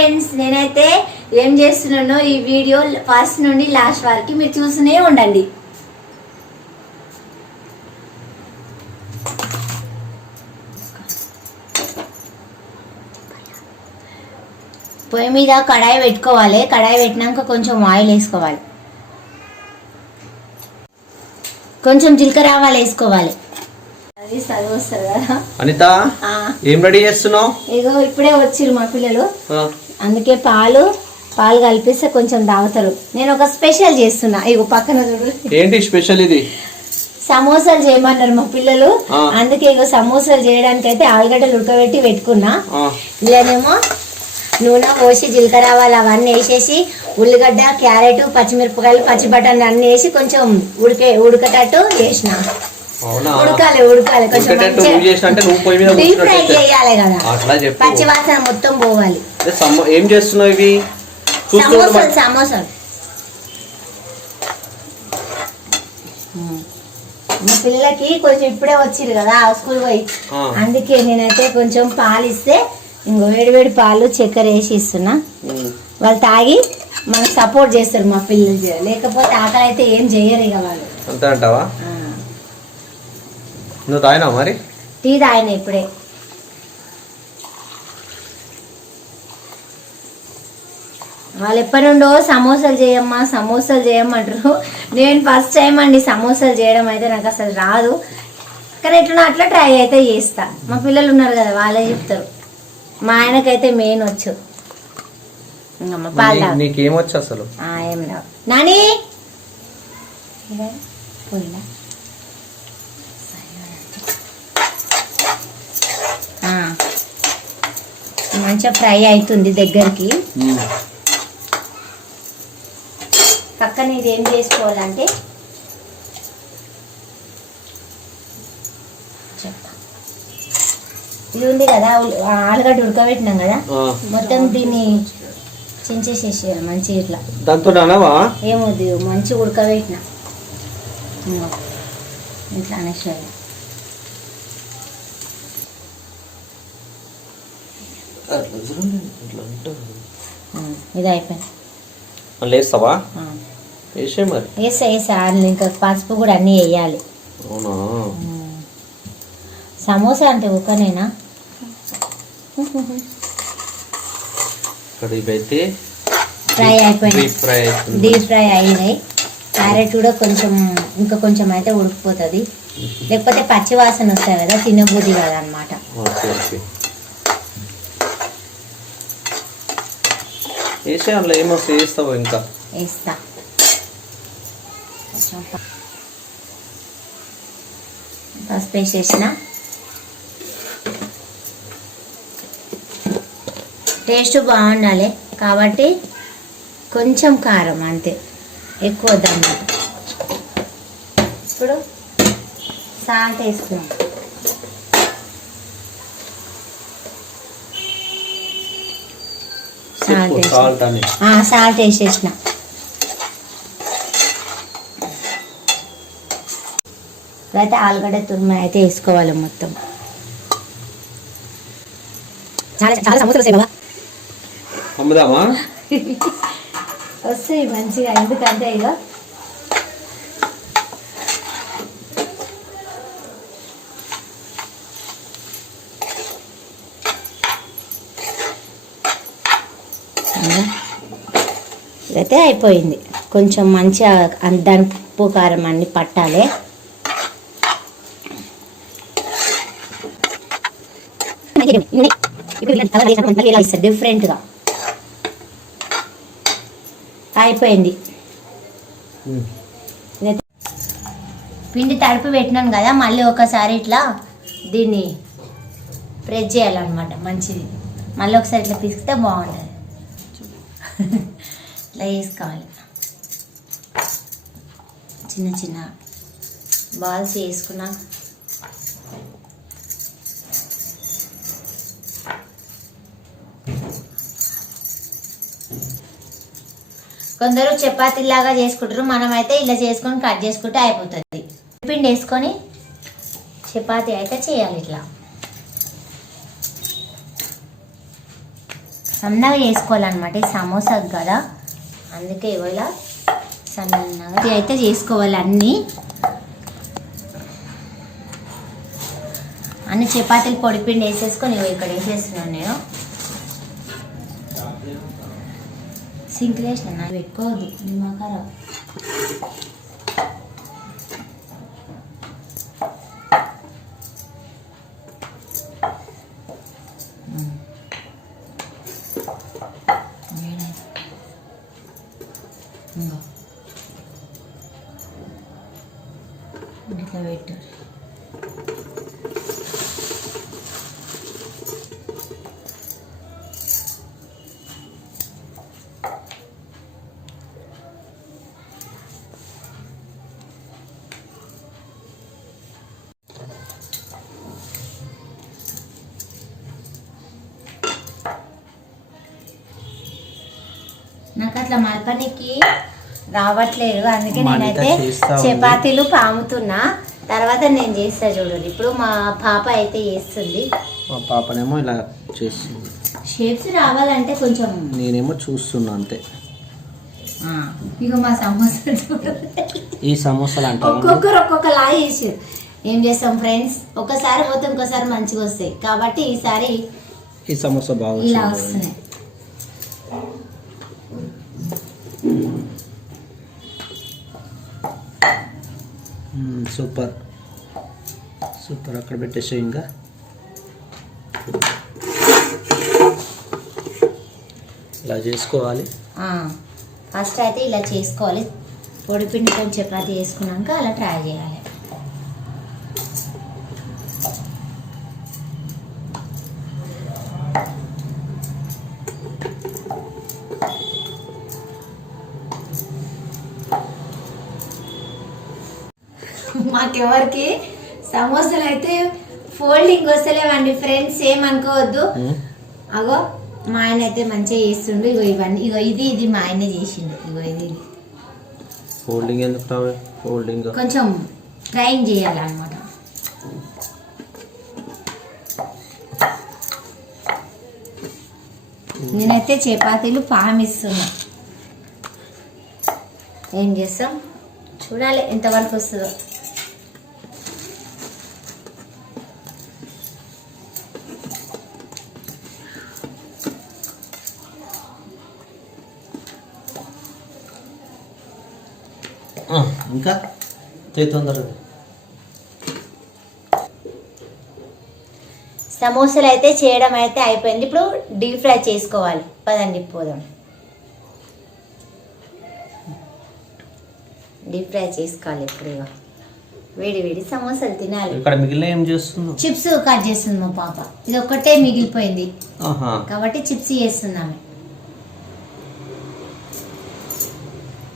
Friends నేనైతే ఏం చేస్తున్నానో ఈ వీడియో ఫస్ట్ నుండి లాస్ట్ వరకు మీరు చూస్తూనే ఉండండి. పొయ్యి మీద కడాయి పెట్టుకోవాలి. కడాయి పెట్టినాక కొంచెం ఆయిల్ వేసుకోవాలి. కొంచెం జీలకర్ర ఆవాలు వేసుకోవాలి. అనిత ఏం రెడీ చేస్తున్నావు? ఇగో ఇప్పుడే వచ్చిర్రు మా పిల్లలు. అందుకే పాలు పాలు కలిపిస్తే కొంచెం తాగుతారు. నేను ఒక స్పెషల్ చేస్తున్నా. ఇగో పక్కన ఏంటి స్పెషల్ ఇది? సమోసాలు చేయమన్నారు మా పిల్లలు. అందుకే ఇగో సమోసాలు చేయడానికి అయితే ఆలుగడ్డలు ఉడకబెట్టి పెట్టుకున్నా. ఇలానేమో నూనె పోసి జీలకర్ర ఆవాలు అవన్నీ వేసేసి ఉల్లిగడ్డ క్యారెట్ పచ్చిమిరపకాయలు పచ్చి బఠానీ అన్ని వేసి కొంచెం ఉడికే ఉడకటట్టు అవునా? ఉడకాలి ఉడకాలి. కొంచెం డీప్ ఫ్రై చేయాలి కదా. అట్లా చెప్పు. పచ్చి వాసన మొత్తం పోవాలి. ఏం చేస్తున్నావు ఇవి? సమోసాలు మా పిల్లలకి కొంచెం ఇప్పుడే వచ్చిరు కదా ఆ స్కూల్ పోయి. అందుకే నేనైతే కొంచెం పాలు ఇస్తే ఇంకో వేడి వేడి పాలు చక్కెర వేసి ఇస్తున్నా. వాళ్ళు తాగి మనకు సపోర్ట్ చేస్తారు మా పిల్లలు లేకపోతే ఆకలి అయితే ఏం చెయ్యరు ఇక వాళ్ళు. అంతే అంటావా. నువ్వు తాగినావు మరి? టీ తాగిన ఇప్పుడే. వాళ్ళు ఎప్పటి నుండో సమోసాలు చేయమ్మా సమోసాలు చేయమంటారు. నేను ఫస్ట్ టైం అండి సమోసాలు చేయడం అయితే నాకు అసలు రాదు. కానీ ఎట్లా అట్లా ట్రై అయితే చేస్తా. మా పిల్లలు ఉన్నారు కదా వాళ్ళే చెప్తారు. మా ఆయనకైతే మెయిన్ వచ్చు. నీకేమొచ్చు అసలు? ఏం రావు నాని! పోయిందా? మంచిగా ఫ్రై అవుతుంది దగ్గరికి. పక్కన ఇది ఏం చేసుకోవాలంటే ఇది ఉంది కదా ఆలుగడ్డ ఉడకబెట్టినాం కదా. మొత్తం దీన్ని చించేసేసేయాలి మంచిగా ఇట్లా. దాంతో ఏమొద్దు మంచి ఉడకబెట్టిన. ఇట్లా అనేసేయాలి ఉమ్, ఇది అయిపోయింది. లేస్తావా. వేసే మరి. వేసా వేసా. అందులో ఇంకా పసుపు కూడా అన్నీ వేయాలి. అవునా? సమోసా అంటే ఒకనేనా ఇక్కడ ఇవైతే ఫ్రై అయిపోయినాయి. డీప్ ఫ్రై డీప్ ఫ్రై అయినాయి. క్యారెట్ కూడా కొంచెం ఇంకా కొంచెం అయితే ఉడికిపోతుంది. లేకపోతే పచ్చి వాసన వస్తాయి కదా తినబుద్ధి కదా అనమాట వేసే అందులో ఏమో చేస్తావు ఇంకా? వేస్తా. కొంచెం పసుపు వేసేసిన టేస్ట్ బాగుండాలి. కాబట్టి కొంచెం కారం అంతే. ఎక్కువ వద్దన్నమాట ఇప్పుడు సాల్ట్ వేసుకున్నాం సాల్ట్ సాల్ట్ వేసేసిన అయితే ఆలుగడ్డ తురుమ అయితే వేసుకోవాలి మొత్తం. చాలా చాలా సమస్యలు వస్తాయి కదా అమ్ముదామా? వస్తాయి మంచిగా ఎందుకంటే ఇక ఇదైతే అయిపోయింది. కొంచెం మంచిగా దాని ఉప్పు కారం అన్ని పట్టాలి. డిఫరెంట్గా అయిపోయింది పిండి తడిపి పెట్టినాను కదా మళ్ళీ ఒకసారి ఇట్లా దీన్ని ప్రెస్ చేయాలన్నమాట మంచిది మళ్ళీ ఒకసారి ఇట్లా పిసికితే బాగుంటుంది ఇట్లా వేసుకోవాలి చిన్న చిన్న బాల్స్ వేసుకున్నాక కొందరు చపాతీలాగా చేసుకుంటారు మనమైతే ఇలా చేసుకొని కట్ చేసుకుంటే అయిపోతుంది. పిండి వేసుకొని చపాతీ అయితే చేయాలి ఇట్లా. సన్నగా చేసుకోవాలన్నమాట ఈ సమోసాకు కదా. అందుకే ఇవాళ సన్నగా అయితే చేసుకోవాలి అన్నీ. అన్ని చపాతీలు పొడిపిండి వేసేసుకొని ఇక్కడ వేసేస్తున్నాను నేను. సింక్ వేసిన నాకు పెట్టుకోవద్దు నిమ్మకారం ఇట్లా పెట్టారు నాకు అట్లా మలపనికి రావట్లేదు. అందుకే నేనైతే. చపాతీలు పాముతున్నా. తర్వాత నేను చేస్తా చూడండి ఇప్పుడు మా పాప అయితే చేస్తుంది. మా పాపనేమో ఇలా చేస్తుంది. షేప్స్ రావాలంటే కొంచెం నేనేమో చూస్తున్నా అంతే. ఇక మా సమోసా చూడండి ఈ సమోసాలు అంటారు ఒక్కొక్కరు ఒక్కొక్కలా చేసారు ఏం చేస్తాం ఫ్రెండ్స్? ఒకసారి పోతే ఇంకోసారి మంచిగా వస్తాయి. కాబట్టి ఈసారి ఈ సమోసా బాగా ఇలా వస్తున్నాయి. సూపర్. సూపర్ అక్కడ పెట్టేసే ఇంకా. ఇలా చేసుకోవాలి. ఫస్ట్ అయితే ఇలా చేసుకోవాలి. పొడిపిండి కొంచెం చపాతీ వేసుకున్నాక అలా ట్రై చేయాలి. మాకెవరికి సమోసాలు అయితే ఫోల్డింగ్ వస్తలేవండి ఫ్రెండ్స్ ఏమనుకోవద్దు. అగో మా ఆయన అయితే మంచిగా చేస్తుండు ఇగో ఇవన్నీ ఇగో ఇది ఇది మా ఆయనే చేసిండు ఇగో ఇది. ఫోల్డింగ్ ఎందుకు ఫోల్డింగ్ కొంచెం ట్రైన్ చేయాలన్నమాట. నేనైతే చపాతీలు పామిస్తున్నా. ఏం చేస్తాం? చూడాలి ఎంతవరకు వస్తుందో. ఇంకా? తొందరగా. సమోసాలు అయితే చేయడం అయితే అయిపోయింది. ఇప్పుడు డీప్ ఫ్రై చేసుకోవాలి. పదండి పోదాం. డీప్ ఫ్రై చేసుకోవాలి ఇప్పుడు. వేడి వేడి సమోసాలు తినాలి. ఇక్కడ మిగిలిన ఏం చేస్తున్నావు చిప్స్ కట్ చేస్తుంది మా పాప. ఇది ఒక్కటే మిగిలిపోయింది. కాబట్టి చిప్స్ చేస్తున్నాము.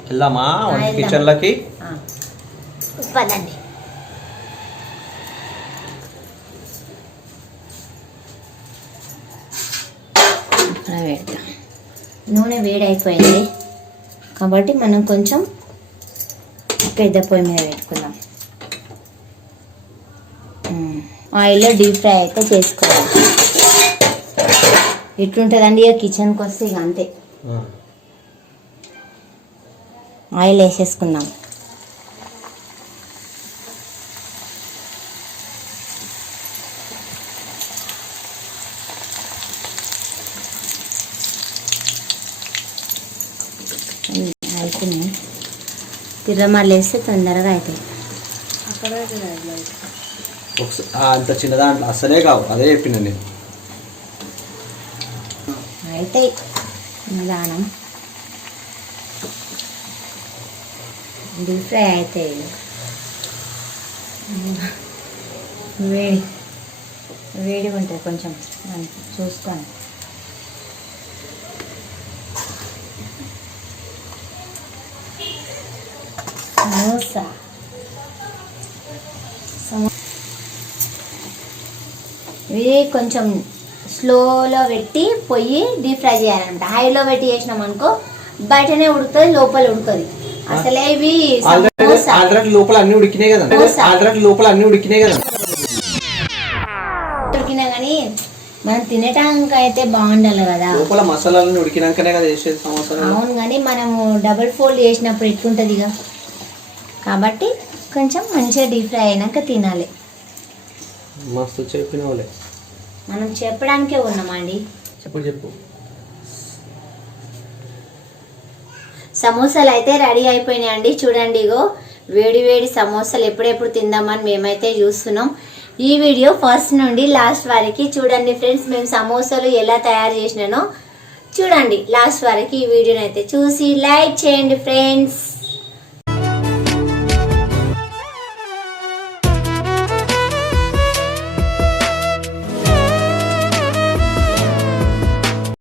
వెళ్దామా? వంట. కిచెన్లకి. పదండి పెడతాం నూనె వేడి అయిపోయింది కాబట్టి మనం కొంచెం పెద్ద పొయ్యి మీద పెట్టుకుందాం. ఆయిల్లో డీప్ ఫ్రై అయితే చేసుకోవాలి. ఎట్లుంటుందండి? ఇక కిచెన్కి వస్తే ఇక అంతే. ఆయిల్ వేసేసుకుందాం. అవుతుంది తిరమలు వేస్తే తొందరగా అవుతాయి అంత చిన్న దాంట్లో అసలే కావు. అదే చెప్పిన నేను. అవుతాయి నిదానం డీప్ ఫ్రై అవుతాయి వేడి వేడి ఉంటుంది కొంచెం చూస్తాను సమోసా ఇవి కొంచెం స్లోలో పెట్టి పొయ్యి డీప్ ఫ్రై చేయాలన్నమాట హైలో పెట్టి చేసినాం అనుకో బయటనే ఉడుకుతుంది లోపల ఉడుకుతుంది. అసలే ఇవి ఆల్రెడీ సమోసా. ఆల్రెడీ లోపల అన్ని ఉడికినాయి కదా. సమోసా. ఆల్రెడీ లోపల అన్ని ఉడికినాయి కదా. ఉడికినా కానీ మనం తినటానికి అయితే బాగుండాలి కదా. లోపల మసాలాలను ఉడికినాకనే కదా వేసేది సమోసాలు. అవును కానీ మనము డబుల్ ఫోల్డ్ చేసినప్పుడు ఎట్లుంటుంది ఇక కాబట్టి కొంచెం మంచిగా డీప్ ఫ్రై అయినాక తినాలి. మస్తు చెప్పిన వాళ్ళే మనం చెప్పడానికే ఉన్నామండి చెప్పు చెప్పు. సమోసాలు అయితే రెడీ అయిపోయినాయండి. చూడండి ఇగో వేడి వేడి సమోసాలు ఎప్పుడెప్పుడు తిందామని మేమైతే చూస్తున్నాం. ఈ వీడియో ఫస్ట్ నుండి లాస్ట్ వరకు చూడండి ఫ్రెండ్స్ మేము సమోసాలు ఎలా తయారు చేసినానో చూడండి. లాస్ట్ వరకు ఈ వీడియోని అయితే చూసి లైక్ చేయండి ఫ్రెండ్స్.